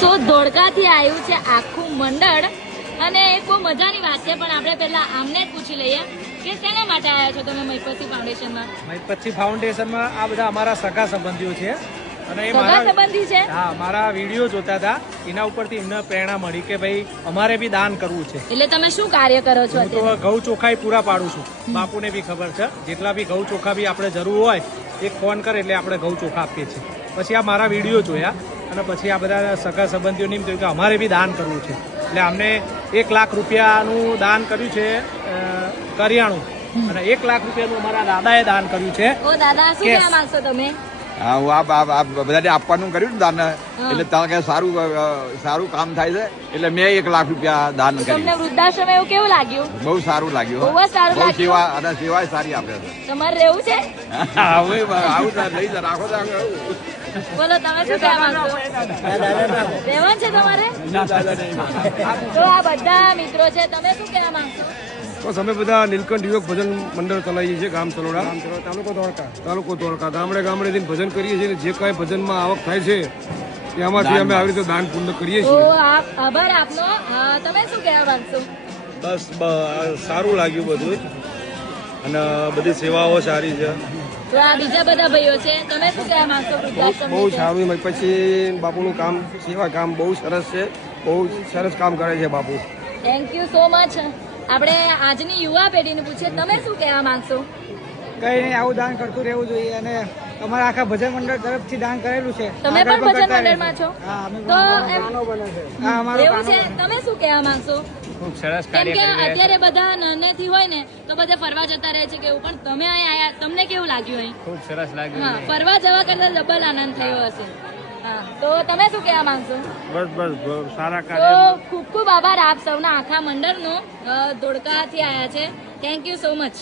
સો ધોળકાથી આવ્યું છે આખું મંડળ અને એક બહુ મજાની વાત છે, પણ આપણે પહેલા આમને જ પૂછી લઈએ કે શેના માટે આવ્યા છો તમે મહીપતસિંહ ફાઉન્ડેશનમાં? મહીપતસિંહ ફાઉન્ડેશનમાં આ બધા અમારા સગા સંબંધીઓ છે અને એ સગા સંબંધી છે. હા, મારા વિડીયો જોતા હતા, એના ઉપરથી એમને પ્રેરણા મળી કે ભાઈ અમારે બી દાન કરવું છે. એટલે તમે શું કાર્ય કરો છો? હું તો ઘઉં ચોખા પૂરા પાડું છું. બાપુને બી ખબર છે, જેટલા બી ઘઉં ચોખા બી આપણે જરૂર હોય એક ફોન કરે એટલે આપણે ઘઉં ચોખા આપીએ છીએ. પછી આ મારા વિડીયો જોયા અને પછી આ બધા સગા સંબંધીઓને એમ થયું કે અમારે બી દાન કરવું છે, એટલે અમને 1 લાખ રૂપિયાનું દાન કર્યું છે કરિયાણું, અને 1 લાખ રૂપિયાનું અમારા દાદાએ દાન કર્યું છે. ઓ દાદા, શું કહેવા માંગશો તમે? હા, હું આ બધાને આપવાનું કર્યું ને દાન, એટલે ત્યાં કે સારું કામ થાય છે, એટલે મેં 1 લાખ રૂપિયા દાન કર્યું. તમને વૃદ્ધાશ્રમ એવું કેવું લાગ્યું? બહુ સારું લાગ્યું. બહુ જ સારું લાગ્યું. સેવા અને સેવા સારી આપે છે. તમારે રહેવું છે? આવું લઈ રાખો. બોલો, તમે શું કહેવા માંગશો? રહેવાનું છે તમારે? તો આ બધા મિત્રો છે, તમે શું કહેવા માંગશો? બસ અમે બધા નીલકંઠ યુવક ભજન મંડળ ચલાવીએ છીએ, ગામ ચલોડા, તાલુકો ધોળકા. ગામડે ગામડેથી ભજન કરીએ છીએ, જે કાંઈ ભજનમાં આવક થાય છે તેમાંથી અમે આવી રીતે દાન પુણ્ય કરીએ તો છીએ. આભાર આપનો. તમે શું કહેવા માંગશો? બસ સારું લાગ્યું બધું અને બધી સેવાઓ સારી છે. તો આ બીજા બધા ભાઈઓ છે, તમે શું કહેવા માંગશો? વૃદ્ધાશ્રમ બહુ સારું. પછી બાપુનું કામ, સેવા કામ બહુ સરસ છે, બહુ સરસ કામ કરે છે બાપુ. Thank you so much. આપણે આજની યુવા પેઢીને પૂછીએ, તમે શું કહેવા માંગશો? કઈ નહીં, આવું દાન કરતું રહેવું જોઈએ અને અમારા આખા ભજન મંડળ તરફથી દાન કરેલું છે. તમે પણ ભજન મંડળમાં છો? તો એવું છે, તમે શું કહેવા માંગશો? ખૂબ સરસ કેમ કે અત્યારે બધા નાનેથી હોય ને તો બધા ફરવા જતા રહે છે કેવું, પણ તમે અહીં આયા, તમને કેવું લાગ્યું અહીં? ખૂબ સરસ લાગ્યું. હા, ફરવા જવા કરતા ડબલ આનંદ થયો હશે. હા, તો તમે શું કહેવા માંગશો? બસ સારા તો ખૂબ ખૂબ આભાર આપ સૌના આખા મંડળનો. ધોળકાથી આવ્યા છે. Thank you so much.